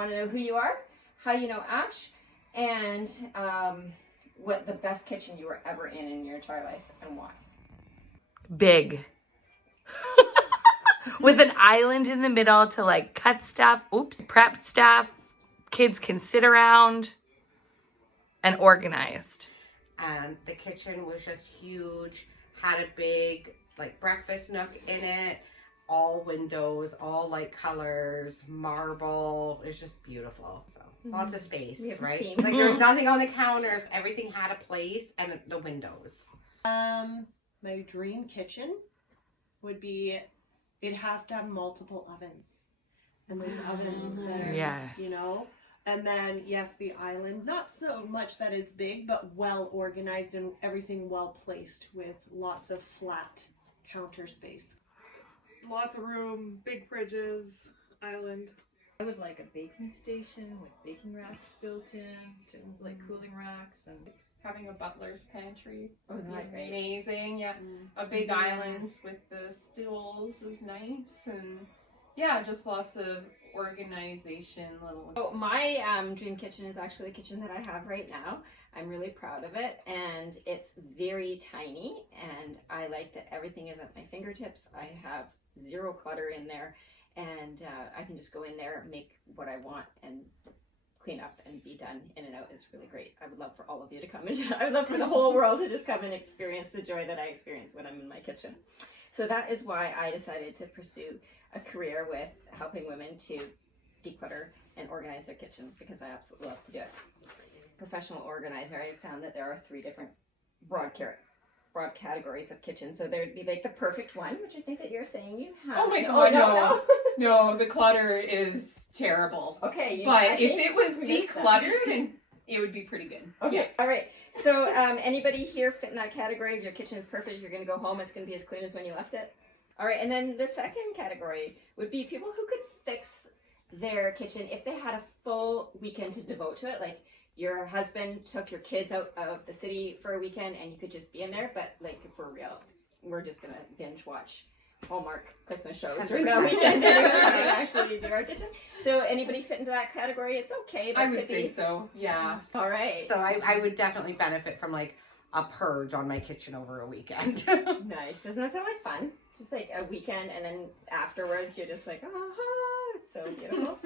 want to know who you are, how you know Ash, and what the best kitchen you were ever in your entire life and why. Big. With an island in the middle to like cut stuff, prep stuff, kids can sit around, and organized. And the kitchen was just huge, had a big like breakfast nook in it, all windows, all light colors, marble. It was just beautiful. So lots of space, right? Like there's nothing on the counters. Everything had a place, and the windows. My dream kitchen would be, it'd have to have multiple ovens. And there's ovens there, Yes. you know? And then, yes, the island, not so much that it's big, but well organized and everything well placed with lots of flat counter space. Lots of room, big fridges, island. I would like a baking station with baking racks built in, to like cooling racks, and having a butler's pantry would be amazing. Yeah, a big island with the stools is nice, and yeah, just lots of organization. So my dream kitchen is actually the kitchen that I have right now. I'm really proud of it, and it's very tiny, and I like that everything is at my fingertips. I have zero clutter in there, and I can just go in there, make what I want, and clean up and be done in and out. Is really great. I would love for all of you to come, and I would love for the whole world to just come and experience the joy that I experience when I'm in my kitchen. So that is why I decided to pursue a career with helping women to declutter and organize their kitchens, because I absolutely love to do it. Professional organizer, I found that there are 3 different broad categories of kitchen. So there'd be like the perfect one, which I think that you're saying you have. Oh my god, no. No, the clutter is terrible. Okay. But if it was decluttered, and it would be pretty good. Okay. Yeah. All right. So anybody here fit in that category? If your kitchen is perfect, you're going to go home, it's going to be as clean as when you left it. All right. And then the second category would be people who could fix their kitchen if they had a full weekend to devote to it. Like your husband took your kids out of the city for a weekend and you could just be in there. But like, for real, we're just going to binge watch Hallmark Christmas shows during that weekend. And actually do our kitchen. So anybody fit into that category? It's okay. I would say so. Yeah. All right. So I would definitely benefit from like a purge on my kitchen over a weekend. Nice. Doesn't that sound like fun? Just like a weekend, and then afterwards you're just like, it's so beautiful.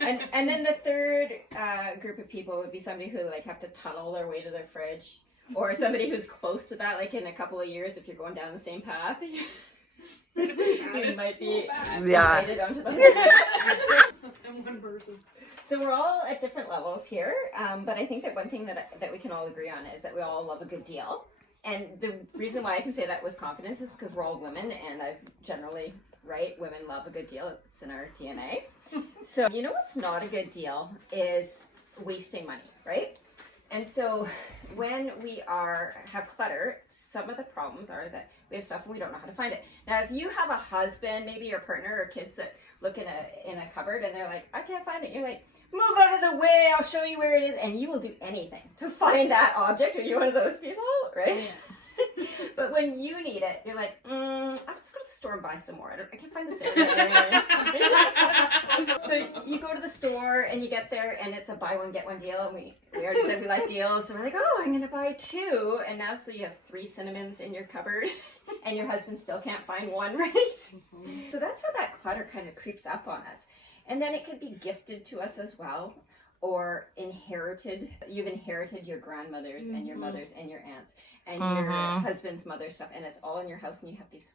and then the third group of people would be somebody who like have to tunnel their way to their fridge, or somebody who's close to that, like in a couple of years if you're going down the same path. You might be invited onto the fridge. So we're all at different levels here, but I think that one thing that we can all agree on is that we all love a good deal. And the reason why I can say that with confidence is because we're all women, and I've generally, women love a good deal. It's in our DNA. So you know what's not a good deal is wasting money, right? And so when we have clutter, some of the problems are that we have stuff and we don't know how to find it. Now, if you have a husband, maybe your partner or kids that look in a cupboard and they're like, I can't find it. You're like, move out of the way, I'll show you where it is. And you will do anything to find that object. Are you one of those people, right? Yeah. But when you need it, you're like, I'll just go to the store and buy some more. I can't find the sale. So you go to the store and you get there and it's a buy one, get one deal. And we already said we like deals. So we're like, I'm going to buy 2. And now so you have 3 cinnamons in your cupboard and your husband still can't find one, right? Mm-hmm. So that's how that clutter kind of creeps up on us. And then it could be gifted to us as well, or inherited. You've inherited your grandmothers and your mothers and your aunts and your husband's mother's stuff, and it's all in your house, and you have these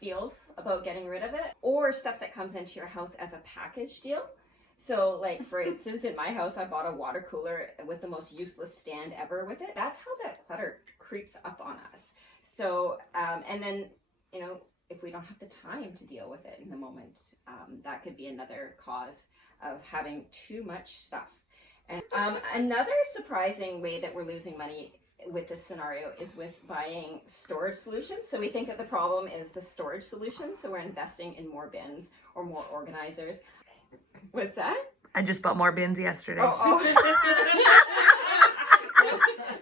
feels about getting rid of it, or stuff that comes into your house as a package deal. So like, for instance, in my house, I bought a water cooler with the most useless stand ever with it. That's how that clutter creeps up on us. So, and then, if we don't have the time to deal with it in the moment, that could be another cause of having too much stuff. And another surprising way that we're losing money with this scenario is with buying storage solutions. So we think that the problem is the storage solution. So we're investing in more bins or more organizers. What's that? I just bought more bins yesterday.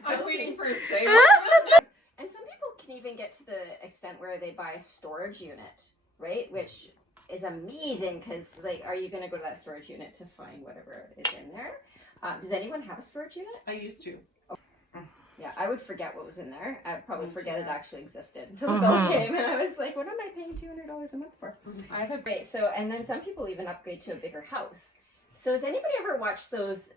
I'm waiting for a sale. And some people can even get to the extent where they buy a storage unit, right? Which is amazing because, like, are you going to go to that storage unit to find whatever is in there? Does anyone have a storage unit? I used to. Yeah, I would forget what was in there. I'd probably Me forget too. it actually existed until the bill came, and I was like, "What am I paying $200 a month for?" I have a Great. So, and then some people even upgrade to a bigger house. So, has anybody ever watched those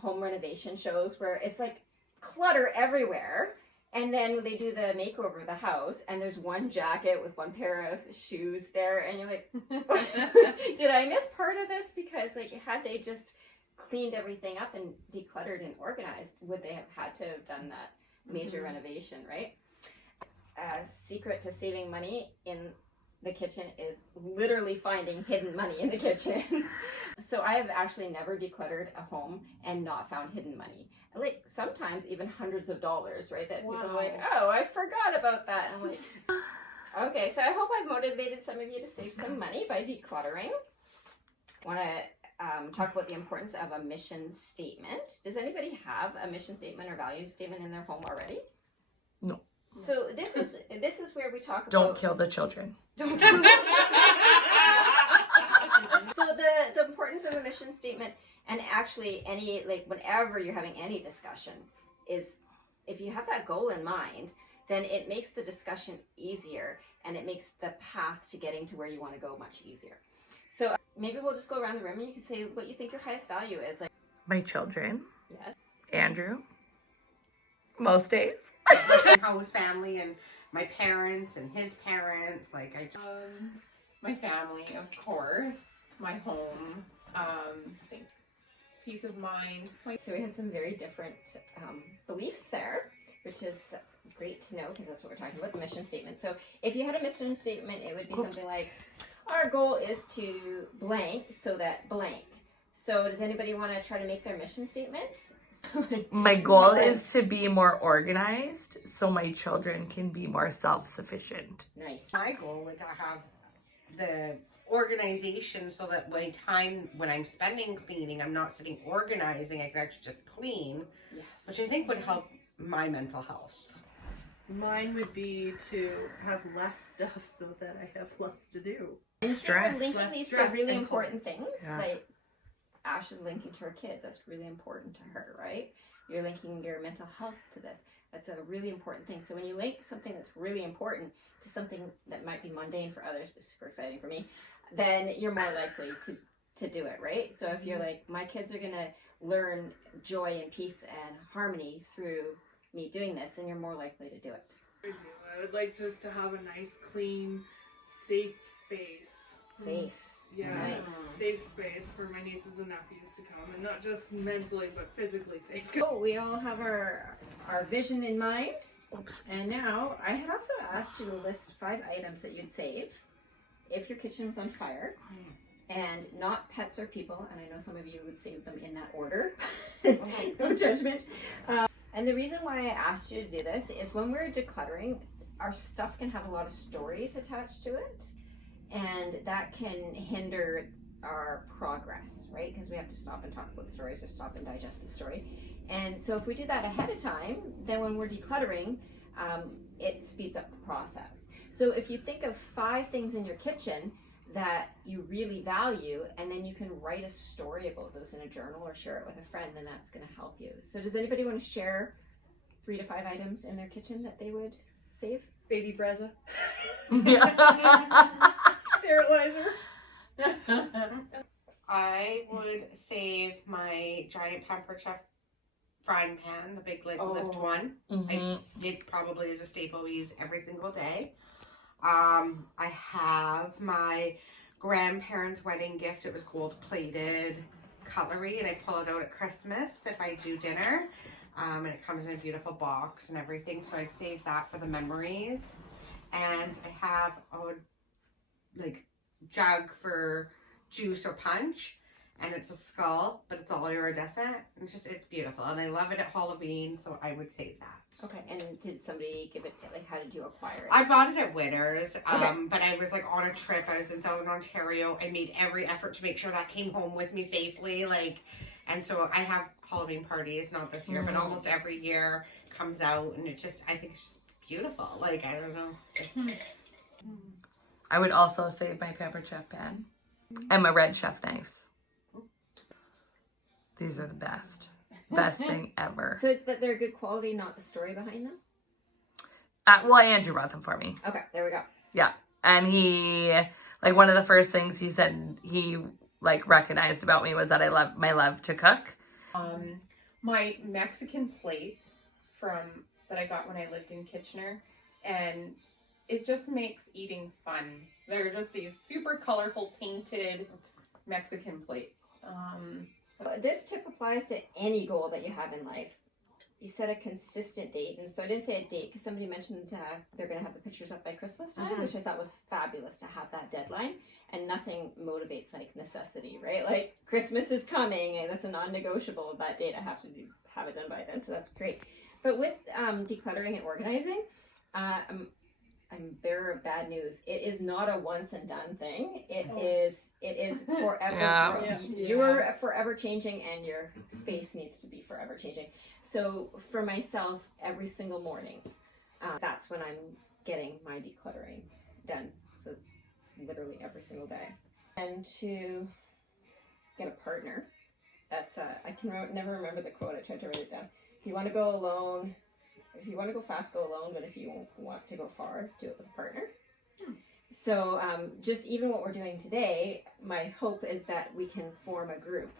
home renovation shows where it's like clutter everywhere, and then they do the makeover of the house, and there's one jacket with one pair of shoes there, and you're like, "Did I miss part of this?" Because, like, had they just cleaned everything up and decluttered and organized, would they have had to have done that major renovation, right? A secret to saving money in the kitchen is literally finding hidden money in the kitchen. So I have actually never decluttered a home and not found hidden money. Like sometimes even hundreds of dollars, right? That people are like, oh, I forgot about that. And I'm like, okay, so I hope I've motivated some of you to save some money by decluttering. I want to talk about the importance of a mission statement. Does anybody have a mission statement or value statement in their home already? No. So this is where we talk about Don't kill the children. Don't kill. So the importance of a mission statement, and actually any, like, whenever you're having any discussion, is if you have that goal in mind, then it makes the discussion easier and it makes the path to getting to where you want to go much easier. So maybe we'll just go around the room and you can say what you think your highest value is. Like, My children. yes. Andrew. Most days. My host family and my parents and his parents. Like I just, my family, of course, my home, peace of mind. So we have some very different beliefs there, which is great to know because that's what we're talking about, the mission statement. So if you had a mission statement, it would be something like, our goal is to blank so that blank. So does anybody want to try to make their mission statement? My goal is to be more organized so my children can be more self-sufficient. Nice. my goal would to have the organization so that when I'm spending cleaning, I'm not sitting organizing. I can actually just clean, Yes. which I think would help my mental health. Mine would be to have less stuff so that I have less to do. Stress. We're linking Less these to stress really and important things. Yeah. Like Ash is linking to her kids. That's really important to her, right? You're linking your mental health to this. That's a really important thing. So when you link something that's really important to something that might be mundane for others, but super exciting for me, then you're more likely to do it, right? So if you're like, my kids are going to learn joy and peace and harmony through me doing this, then you're more likely to do it. I do. I would like just to have a nice, clean, safe space. Safe. Yeah, Nice. safe space for my nieces and nephews to come, and not just mentally but physically safe. Oh, we all have our vision in mind. Oops. And now, I had also asked you to list 5 items that you'd save if your kitchen was on fire, and not pets or people, and I know some of you would save them in that order. No judgment. And the reason why I asked you to do this is when we're decluttering, our stuff can have a lot of stories attached to it, and that can hinder our progress, right? Because we have to stop and talk about stories or stop and digest the story. And so if we do that ahead of time, then when we're decluttering, it speeds up the process. So if you think of 5 things in your kitchen that you really value, and then you can write a story about those in a journal or share it with a friend, then that's going to help you. So does anybody want to share 3 to 5 items in their kitchen that they would save? Baby Brezza. Sterilizer. I would save my giant Pampered Chef frying pan, the big lipped one. Mhm. It probably is a staple we use every single day. I have my grandparents' wedding gift. It was gold plated cutlery, and I pull it out at Christmas if I do dinner. And it comes in a beautiful box and everything, so I'd save that for the memories. And I have a jug for juice or punch, and it's a skull, but it's all iridescent. It's beautiful, and I love it at Halloween, so I would save that. Okay, and did somebody give it, like, how did you acquire it? I bought it at Winners, Okay. but I was on a trip. I was in Southern Ontario. I made every effort to make sure that came home with me safely. And so I have Halloween parties, not this year, but almost every year comes out, and I think it's just beautiful. I don't know. I would also save my pampered chef pan and my red chef knives. These are the best. Best thing ever. So it's that they're good quality, not the story behind them? Well, Andrew brought them for me. Okay, there we go. Yeah. And he, like, one of the first things he said he, like, recognized about me was that I love my love to cook. My Mexican plates that I got when I lived in Kitchener, and it just makes eating fun. They're just these super colorful painted Mexican plates. So this tip applies to any goal that you have in life. You set a consistent date, and so I didn't say a date because somebody mentioned they're going to have the pictures up by Christmas time, which I thought was fabulous to have that deadline. And nothing motivates like necessity, right? Like Christmas is coming, and that's a non-negotiable. That date I have to have it done by then, so that's great. But with decluttering and organizing, I'm bearer of bad news. It is not a once and done thing. It is forever. Yeah. You are forever changing, and your space needs to be forever changing. So for myself, every single morning, that's when I'm getting my decluttering done. So it's literally every single day. And to get a partner, that's I can never remember the quote. I tried to write it down. If you want to go alone. If you want to go fast, go alone, but if you want to go far, do it with a partner. So just even what we're doing today, my hope is that we can form a group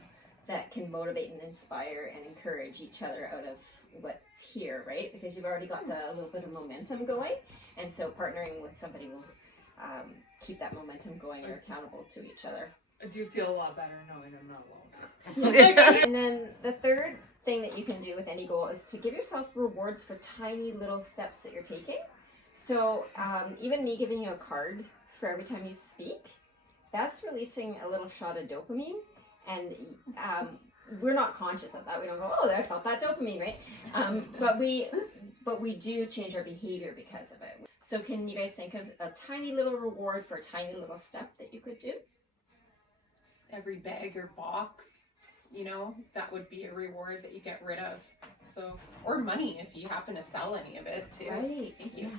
that can motivate and inspire and encourage each other out of what's here, right? Because you've already got a little bit of momentum going, and so partnering with somebody will keep that momentum going. You're accountable to each other. I do feel a lot better knowing I'm not alone. And then the third thing that you can do with any goal is to give yourself rewards for tiny little steps that you're taking. So even me giving you a card for every time you speak, that's releasing a little shot of dopamine, and we're not conscious of that. We don't go, oh, I felt that dopamine, right? But we do change our behavior because of it. So can you guys think of a tiny little reward for a tiny little step that you could do? Every bag or box, that would be a reward that you get rid of. So, or money if you happen to sell any of it too. Right. Thank you.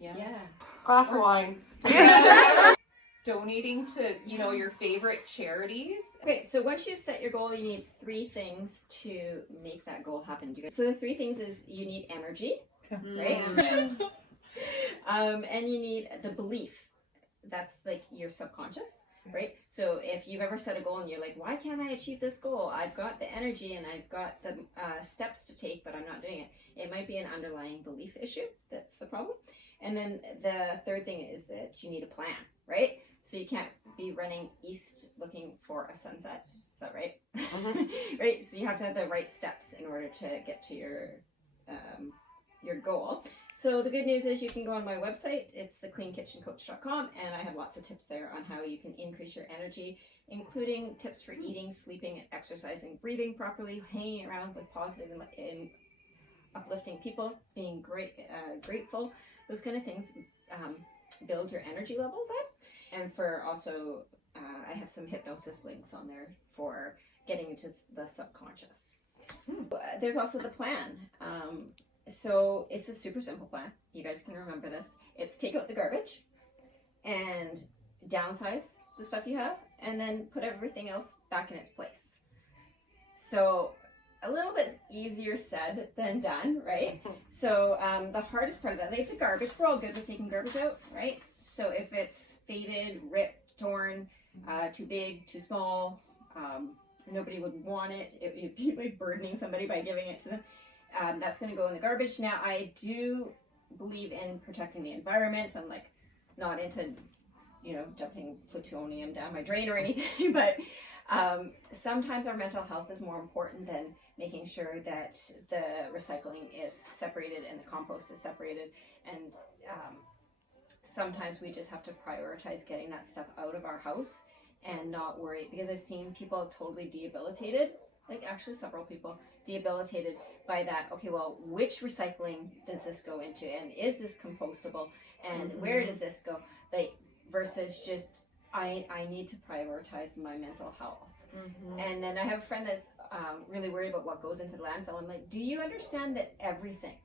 Yes. Yeah. Glass of wine. Donating to, your favorite charities. Okay, so once you set your goal, you need 3 things to make that goal happen. So the 3 things is you need energy, right? And you need the belief. That's like your subconscious, right? So if you've ever set a goal and you're like, why can't I achieve this goal? I've got the energy and I've got the steps to take, but I'm not doing it. It might be an underlying belief issue. That's the problem. And then the third thing is that you need a plan, right? So you can't be running east looking for a sunset. Is that right? Right? So you have to have the right steps in order to get to your goal. So the good news is you can go on my website. It's thecleankitchencoach.com, and I have lots of tips there on how you can increase your energy, including tips for eating, sleeping, exercising, breathing properly, hanging around with positive and uplifting people, being grateful. Those kind of things build your energy levels up. And for also, I have some hypnosis links on there for getting into the subconscious. There's also the plan. So it's a super simple plan. You guys can remember this. It's take out the garbage and downsize the stuff you have, and then put everything else back in its place. So a little bit easier said than done, right? So the hardest part of that, like the garbage, we're all good with taking garbage out, right? So if it's faded, ripped, torn, too big, too small, nobody would want it. It would be like burdening somebody by giving it to them. That's going to go in the garbage. Now, I do believe in protecting the environment. I'm like not into, dumping plutonium down my drain or anything, but sometimes our mental health is more important than making sure that the recycling is separated and the compost is separated. And sometimes we just have to prioritize getting that stuff out of our house and not worry, because I've seen people totally debilitated, like actually several people debilitated by that. Okay, well, which recycling does this go into, and is this compostable, and where does this go, like, versus just I need to prioritize my mental health. And then I have a friend that's really worried about what goes into the landfill. I'm like, do you understand that everything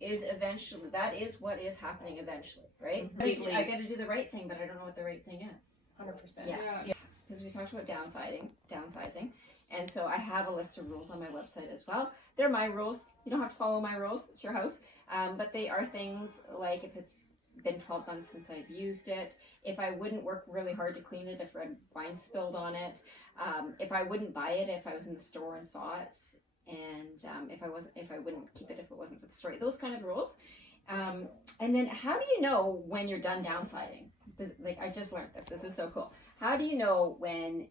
is eventually, that is what is happening eventually, right? Completely. I got to do the right thing, but I don't know what the right thing is. 100%. Yeah. Because we talked about downsizing. And so I have a list of rules on my website as well. They're my rules. You don't have to follow my rules. It's your house. But they are things like if it's been 12 months since I've used it, if I wouldn't work really hard to clean it, if red wine spilled on it, if I wouldn't buy it if I was in the store and saw it, and if I wouldn't keep it if it wasn't for the story. Those kind of rules. And then how do you know when you're done downsizing? Like, I just learned this. This is so cool. How do you know when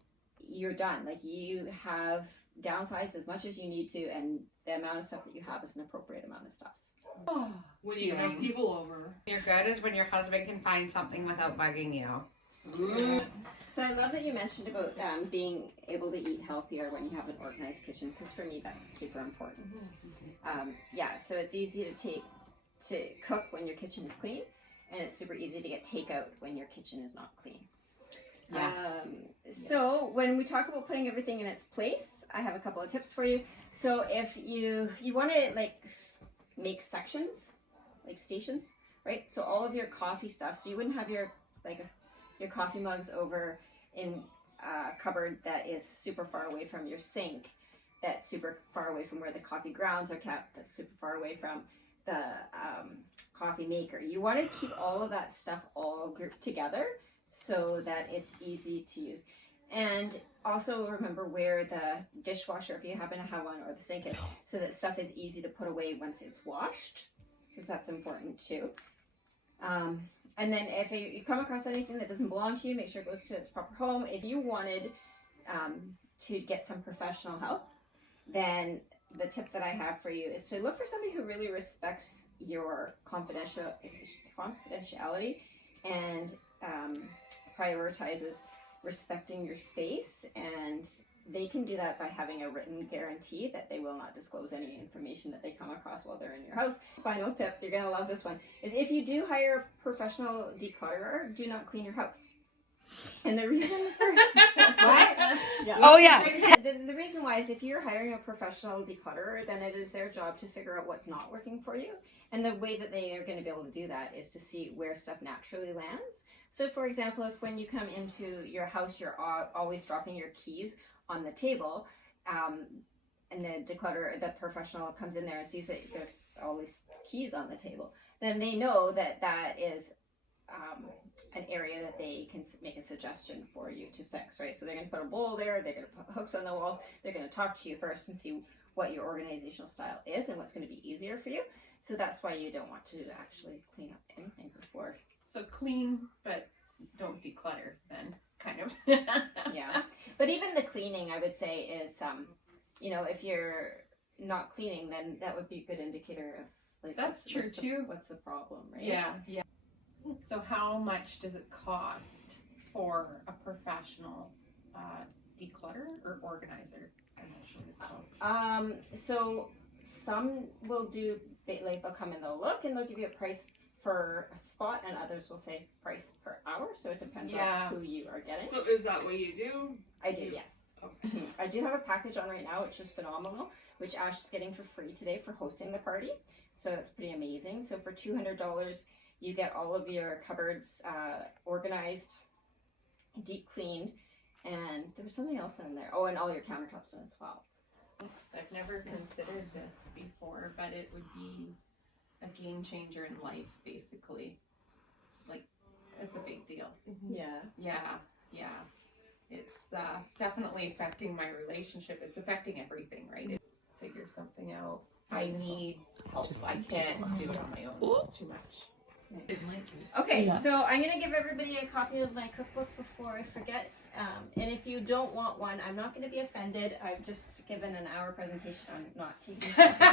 you're done? Like, you have downsized as much as you need to, and the amount of stuff that you have is an appropriate amount of stuff. When you have people over. You're good is when your husband can find something without bugging you. So I love that you mentioned about being able to eat healthier when you have an organized kitchen, because for me that's super important. So it's easy to cook when your kitchen is clean, and it's super easy to get takeout when your kitchen is not clean. Yes. So when we talk about putting everything in its place, I have a couple of tips for you. So if you want to make sections, like stations, right? So all of your coffee stuff. So you wouldn't have your coffee mugs over in a cupboard that is super far away from your sink, that's super far away from where the coffee grounds are kept, that's super far away from the coffee maker. You want to keep all of that stuff all grouped together so that it's easy to use. And also remember where the dishwasher, if you happen to have one, or the sink is, so that stuff is easy to put away once it's washed, if that's important too. And then if you come across anything that doesn't belong to you, make sure it goes to its proper home. If you wanted to get some professional help, then the tip that I have for you is to look for somebody who really respects your confidentiality and prioritizes respecting your space, and they can do that by having a written guarantee that they will not disclose any information that they come across while they're in your house. Final tip, you're gonna love this one, is if you do hire a professional declutterer, do not clean your house. And the reason for what? Yeah. Oh yeah. The reason why is if you're hiring a professional declutterer, then it is their job to figure out what's not working for you. And the way that they are going to be able to do that is to see where stuff naturally lands. So for example, if when you come into your house, you're always dropping your keys on the table, and the professional comes in there and sees that there's all these keys on the table, then they know that that is an area that they can make a suggestion for you to fix, right? So they're going to put a bowl there, they're going to put hooks on the wall, they're going to talk to you first and see what your organizational style is and what's going to be easier for you. So that's why you don't want to actually clean up anything before. So clean, but don't declutter then, kind of. Yeah. But even the cleaning, I would say, is, if you're not cleaning, then that would be a good indicator of, like, That's true too. What's the problem, right? Yeah. So how much does it cost for a professional declutterer or organizer? I'm not sure what it's called. So some will do, they'll come and they'll look and they'll give you a price for a spot, and others will say price per hour. So it depends on who you are getting. So is that what you do? I do, yes. Okay. I do have a package on right now, which is phenomenal, which Ash is getting for free today for hosting the party. So that's pretty amazing. So for $200, you get all of your cupboards organized, deep cleaned, and there was something else in there. Oh, and all your countertops in as well. I've never considered this before, but it would be a game changer in life, basically. Like, it's a big deal. Yeah. Yeah. It's definitely affecting my relationship. It's affecting everything, right? Figure something out. I need help. I can't do it on my own. It's too much. Okay, so I'm going to give everybody a copy of my cookbook before I forget. And if you don't want one, I'm not going to be offended. I've just given an hour presentation on not taking stuff. I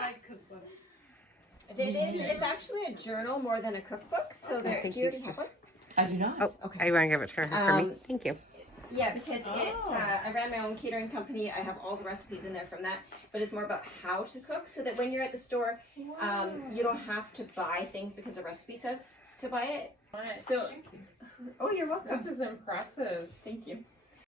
like cookbooks. It's actually a journal more than a cookbook. So there, do you already have one? I do not. Oh, okay. I want to give it to her for me. Thank you. Yeah, because it's, I ran my own catering company. I have all the recipes in there from that, but it's more about how to cook so that when you're at the store, you don't have to buy things because the recipe says to buy it. So, oh, you're welcome. This is impressive. Thank you.